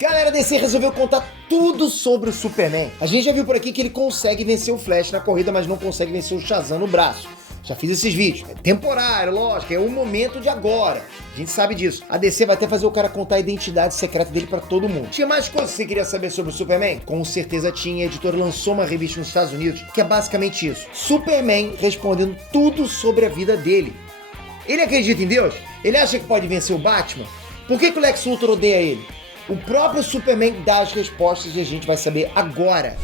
Galera, a DC resolveu contar tudo sobre o Superman. A gente já viu por aqui que ele consegue vencer o Flash na corrida, mas não consegue vencer o Shazam no braço. Já fiz esses vídeos. É temporário, lógico, é o momento de agora. A gente sabe disso. A DC vai até fazer o cara contar a identidade secreta dele pra todo mundo. Tinha mais coisas que você queria saber sobre o Superman? Com certeza tinha. A editora lançou uma revista nos Estados Unidos que é basicamente isso. Superman respondendo tudo sobre a vida dele. Ele acredita em Deus? Ele acha que pode vencer o Batman? Por que o Lex Luthor odeia ele? O próprio Superman dá as respostas e a gente vai saber agora.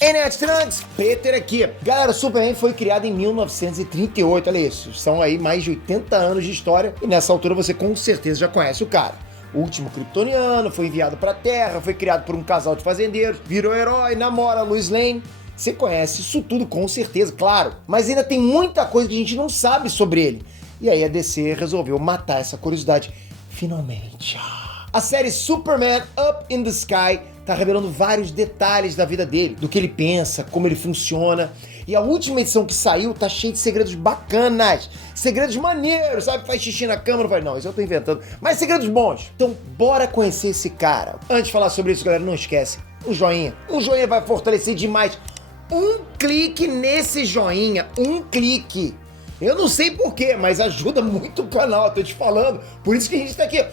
Net Trunks, Peter aqui. Galera, o Superman foi criado em 1938, olha isso. São aí mais de 80 anos de história e nessa altura você com certeza já conhece o cara. O último kryptoniano, foi enviado pra Terra, foi criado por um casal de fazendeiros, virou herói, namora Lois Lane. Você conhece isso tudo com certeza, claro. Mas ainda tem muita coisa que a gente não sabe sobre ele. E aí a DC resolveu matar essa curiosidade, finalmente. A série Superman Up in the Sky tá revelando vários detalhes da vida dele, do que ele pensa, como ele funciona. E a última edição que saiu tá cheia de segredos bacanas, segredos maneiros, sabe? Faz xixi na cama, não faz não, isso eu tô inventando, mas segredos bons. Então bora conhecer esse cara. Antes de falar sobre isso, galera, não esquece, um joinha vai fortalecer demais. Um clique nesse joinha, um clique. Eu não sei porquê, mas ajuda muito o canal, tô te falando. Por isso que a gente tá aqui,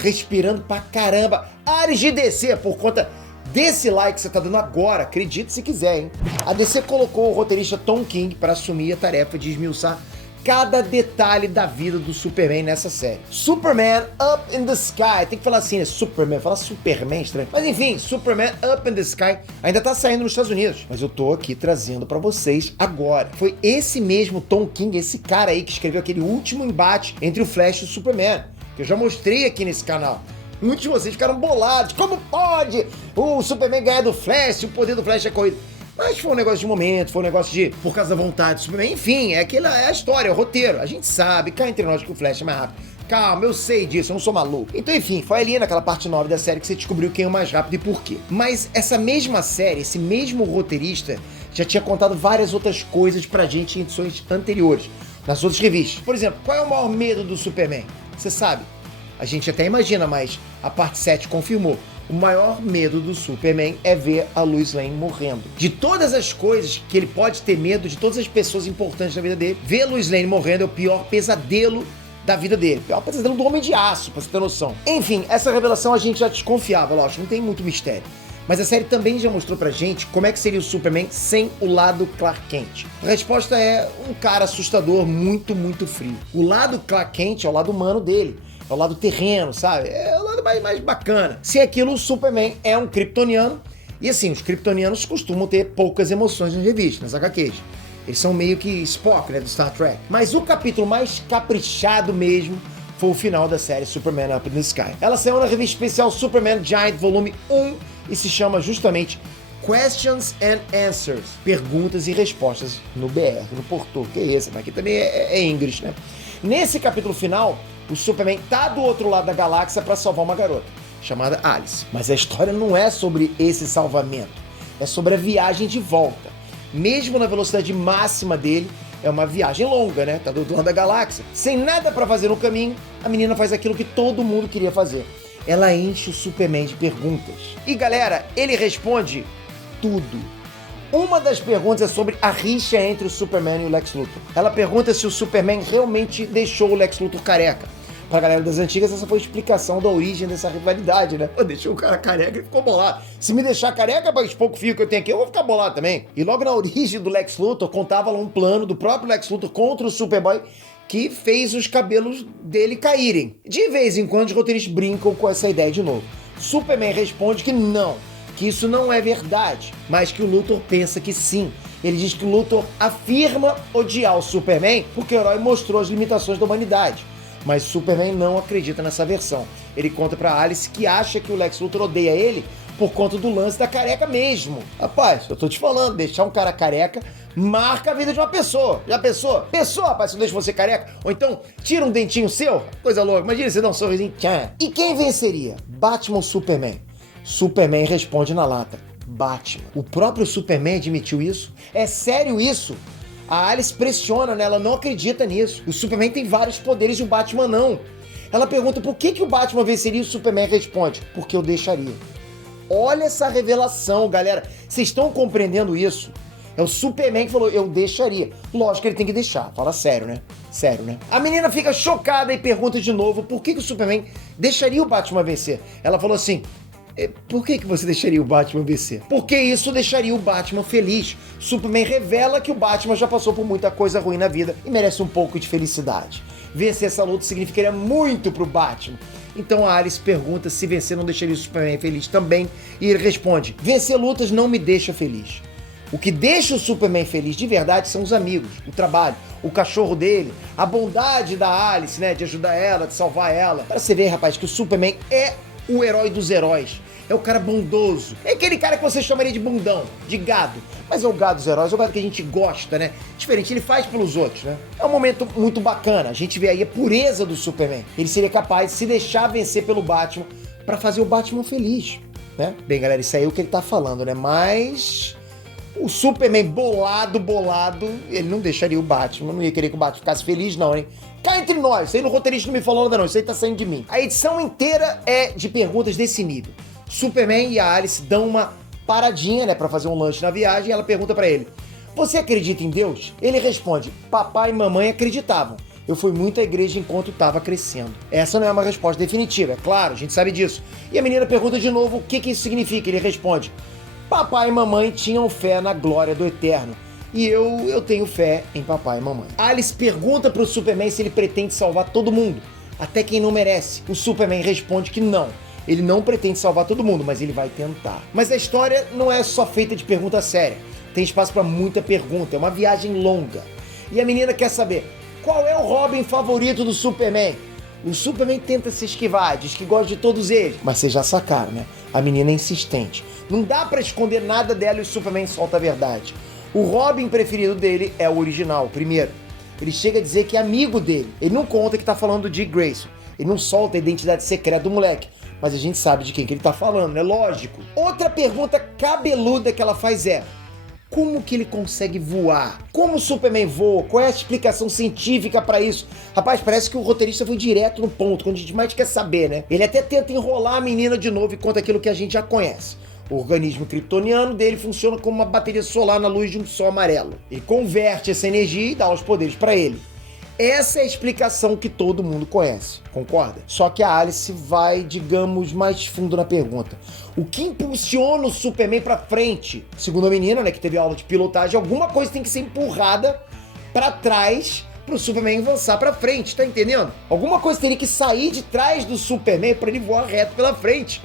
respirando pra caramba. Ares de DC, por conta desse like que você tá dando agora, acredite se quiser, hein? A DC colocou o roteirista Tom King para assumir a tarefa de esmiuçar cada detalhe da vida do Superman nessa série. Superman Up in the Sky, tem que falar assim, né? Superman, fala Superman, estranho. Mas enfim, Superman Up in the Sky ainda tá saindo nos Estados Unidos, mas eu tô aqui trazendo pra vocês agora. Foi esse mesmo Tom King, esse cara aí que escreveu aquele último embate entre o Flash e o Superman, que eu já mostrei aqui nesse canal. Muitos de vocês ficaram bolados, como pode o Superman ganhar do Flash, o poder do Flash é corrido? Mas foi um negócio de momento, foi um negócio de por causa da vontade do Superman. Enfim, é a história, é o roteiro. A gente sabe, cá entre nós, que o Flash é mais rápido. Calma, eu sei disso, eu não sou maluco. Então, enfim, foi ali naquela parte 9 da série que você descobriu quem é o mais rápido e por quê. Mas essa mesma série, esse mesmo roteirista, já tinha contado várias outras coisas pra gente em edições anteriores, nas outras revistas. Por exemplo, qual é o maior medo do Superman? Você sabe? A gente até imagina, mas a parte 7 confirmou. O maior medo do Superman é ver a Lois Lane morrendo. De todas as coisas que ele pode ter medo, de todas as pessoas importantes na vida dele, ver a Lois Lane morrendo é o pior pesadelo da vida dele. O pior pesadelo do Homem de Aço, pra você ter noção. Enfim, essa revelação a gente já desconfiava, lógico, não tem muito mistério. Mas a série também já mostrou pra gente como é que seria o Superman sem o lado Clark Kent. A resposta é um cara assustador, muito, muito frio. O lado Clark Kent é o lado humano dele. É o lado terreno, sabe? É o lado mais bacana. Se aquilo, o Superman é um kryptoniano. E assim, os kryptonianos costumam ter poucas emoções nas revistas, nas HQs. Eles são meio que Spock, né, do Star Trek. Mas o capítulo mais caprichado mesmo foi o final da série Superman Up in the Sky. Ela saiu na revista especial Superman Giant Volume 1 e se chama justamente Questions and Answers. Perguntas e respostas no BR, no português. Que é esse? Mas aqui também é English, né? Nesse capítulo final, o Superman tá do outro lado da galáxia para salvar uma garota, chamada Alice. Mas a história não é sobre esse salvamento, é sobre a viagem de volta. Mesmo na velocidade máxima dele, é uma viagem longa, né? Tá do outro lado da galáxia. Sem nada para fazer no caminho, a menina faz aquilo que todo mundo queria fazer. Ela enche o Superman de perguntas. E galera, ele responde tudo. Uma das perguntas é sobre a rixa entre o Superman e o Lex Luthor. Ela pergunta se o Superman realmente deixou o Lex Luthor careca. Pra galera das antigas, essa foi a explicação da origem dessa rivalidade, né? Pô, deixou o cara careca e ficou bolado. Se me deixar careca, para os poucos fios que eu tenho aqui, eu vou ficar bolado também. E logo na origem do Lex Luthor, contava lá um plano do próprio Lex Luthor contra o Superboy que fez os cabelos dele caírem. De vez em quando, os roteiristas brincam com essa ideia de novo. Superman responde que não, que isso não é verdade, mas que o Luthor pensa que sim. Ele diz que o Luthor afirma odiar o Superman porque o herói mostrou as limitações da humanidade. Mas Superman não acredita nessa versão. Ele conta pra Alice que acha que o Lex Luthor odeia ele por conta do lance da careca mesmo. Rapaz, eu tô te falando, deixar um cara careca marca a vida de uma pessoa. Já pensou? Pensou, rapaz, se eu deixo você careca? Ou então, tira um dentinho seu? Coisa louca, imagina você dar um sorrisinho. Tchan. E quem venceria? Batman ou Superman? Superman responde na lata. Batman. O próprio Superman admitiu isso? É sério isso? A Alice pressiona, né? Ela não acredita nisso. O Superman tem vários poderes e o Batman não. Ela pergunta por que o Batman venceria e o Superman responde: porque eu deixaria. Olha essa revelação, galera. Vocês estão compreendendo isso? É o Superman que falou: eu deixaria. Lógico que ele tem que deixar. Fala sério, né? Sério, né? A menina fica chocada e pergunta de novo por que o Superman deixaria o Batman vencer. Ela falou assim: por que você deixaria o Batman vencer? Porque isso deixaria o Batman feliz. Superman revela que o Batman já passou por muita coisa ruim na vida e merece um pouco de felicidade. Vencer essa luta significaria muito pro Batman. Então a Alice pergunta se vencer não deixaria o Superman feliz também, e ele responde: vencer lutas não me deixa feliz. O que deixa o Superman feliz de verdade são os amigos, o trabalho, o cachorro dele, a bondade da Alice, né, de ajudar ela, de salvar ela. Pra você ver, rapaz, que o Superman é o herói dos heróis. É o cara bondoso. É aquele cara que você chamaria de bundão, de gado. Mas é o gado dos heróis, é o gado que a gente gosta, né? Diferente, ele faz pelos outros, né? É um momento muito bacana. A gente vê aí a pureza do Superman. Ele seria capaz de se deixar vencer pelo Batman pra fazer o Batman feliz, né? Bem, galera, isso aí é o que ele tá falando, né? Mas o Superman bolado, ele não deixaria o Batman, não ia querer que o Batman ficasse feliz, não, hein? Cá entre nós, isso aí no roteirista não me falou nada não, isso aí tá saindo de mim. A edição inteira é de perguntas desse nível. Superman e a Alice dão uma paradinha, né, pra fazer um lanche na viagem, e ela pergunta pra ele: você acredita em Deus? Ele responde: papai e mamãe acreditavam. Eu fui muito à igreja enquanto estava crescendo. Essa não é uma resposta definitiva, é claro, a gente sabe disso. E a menina pergunta de novo o que isso significa. Ele responde: papai e mamãe tinham fé na glória do eterno. E eu tenho fé em papai e mamãe. Alice pergunta pro Superman se ele pretende salvar todo mundo, até quem não merece. O Superman responde que não. Ele não pretende salvar todo mundo, mas ele vai tentar. Mas a história não é só feita de pergunta séria. Tem espaço para muita pergunta, é uma viagem longa. E a menina quer saber: qual é o Robin favorito do Superman? O Superman tenta se esquivar, diz que gosta de todos eles. Mas vocês já sacaram, né? A menina é insistente. Não dá pra esconder nada dela e o Superman solta a verdade. O Robin preferido dele é o original, o primeiro. Ele chega a dizer que é amigo dele. Ele não conta que tá falando de Grayson. Ele não solta a identidade secreta do moleque. Mas a gente sabe de quem que ele tá falando, né? Lógico. Outra pergunta cabeluda que ela faz é: como que ele consegue voar? Como o Superman voa? Qual é a explicação científica pra isso? Rapaz, parece que o roteirista foi direto no ponto, quando a gente mais quer saber, né? Ele até tenta enrolar a menina de novo e conta aquilo que a gente já conhece. O organismo kryptoniano dele funciona como uma bateria solar na luz de um sol amarelo. Ele converte essa energia e dá os poderes pra ele. Essa é a explicação que todo mundo conhece, concorda? Só que a Alice vai, digamos, mais fundo na pergunta. O que impulsiona o Superman pra frente? Segundo a menina, né, que teve aula de pilotagem, alguma coisa tem que ser empurrada pra trás pro Superman avançar pra frente, tá entendendo? Alguma coisa teria que sair de trás do Superman pra ele voar reto pela frente.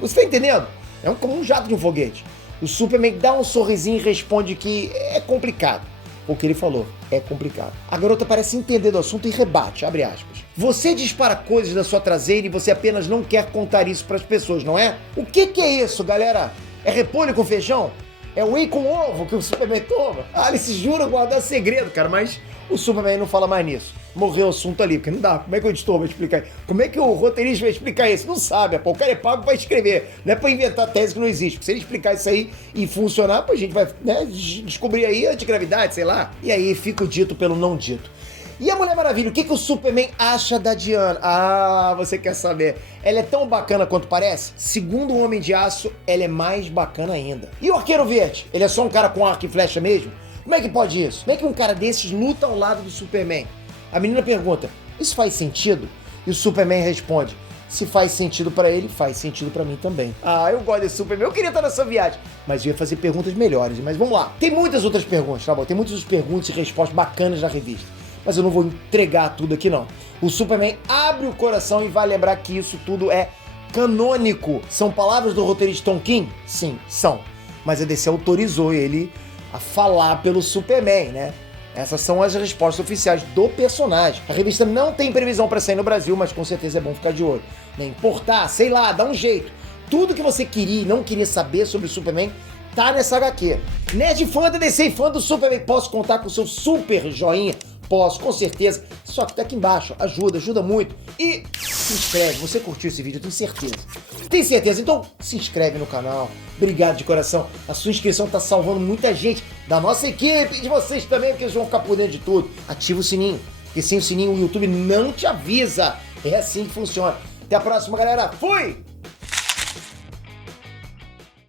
Você tá entendendo? É como um jato de um foguete. O Superman dá um sorrisinho e responde que é complicado. O que ele falou é complicado. A garota parece entender do assunto e rebate, abre aspas: você dispara coisas da sua traseira e você apenas não quer contar isso pras pessoas, não é? O que é isso, galera? É repolho com feijão? É whey com ovo que o Superman toma? A Alice jura guardar segredo, cara, mas o Superman não fala mais nisso. Morreu o assunto ali, porque não dá. Como é que o editor vai explicar? Como é que o roteirista vai explicar isso? Não sabe, pô. O cara é pago pra escrever. Não é pra inventar tese que não existe. Porque se ele explicar isso aí e funcionar, pô, a gente vai, né, descobrir aí a antigravidade, sei lá. E aí fica o dito pelo não dito. E a Mulher Maravilha, o que o Superman acha da Diana? Ah, você quer saber? Ela é tão bacana quanto parece? Segundo o Homem de Aço, ela é mais bacana ainda. E o Arqueiro Verde? Ele é só um cara com arco e flecha mesmo? Como é que pode isso? Como é que um cara desses luta ao lado do Superman? A menina pergunta: isso faz sentido? E o Superman responde: se faz sentido pra ele, faz sentido pra mim também. Ah, eu gosto desse Superman, eu queria estar nessa viagem. Mas eu ia fazer perguntas melhores, mas vamos lá. Tem muitas outras perguntas, tá bom? Tem muitas perguntas e respostas bacanas na revista. Mas eu não vou entregar tudo aqui, não. O Superman abre o coração e vai lembrar que isso tudo é canônico. São palavras do roteirista Tom King? Sim, são. Mas a DC autorizou ele a falar pelo Superman, né? Essas são as respostas oficiais do personagem. A revista não tem previsão para sair no Brasil, mas com certeza é bom ficar de olho. Né? Importar, sei lá, dá um jeito. Tudo que você queria e não queria saber sobre o Superman tá nessa HQ. Nerd fã da DC e fã do Superman, posso contar com o seu super joinha? Posso, com certeza. Só que tá aqui embaixo. Ajuda muito. E se inscreve. Você curtiu esse vídeo, eu tenho certeza. Tem certeza? Então se inscreve no canal. Obrigado de coração. A sua inscrição tá salvando muita gente da nossa equipe e de vocês também, porque eles vão ficar por dentro de tudo. Ativa o sininho, porque sem o sininho o YouTube não te avisa. É assim que funciona. Até a próxima, galera. Fui!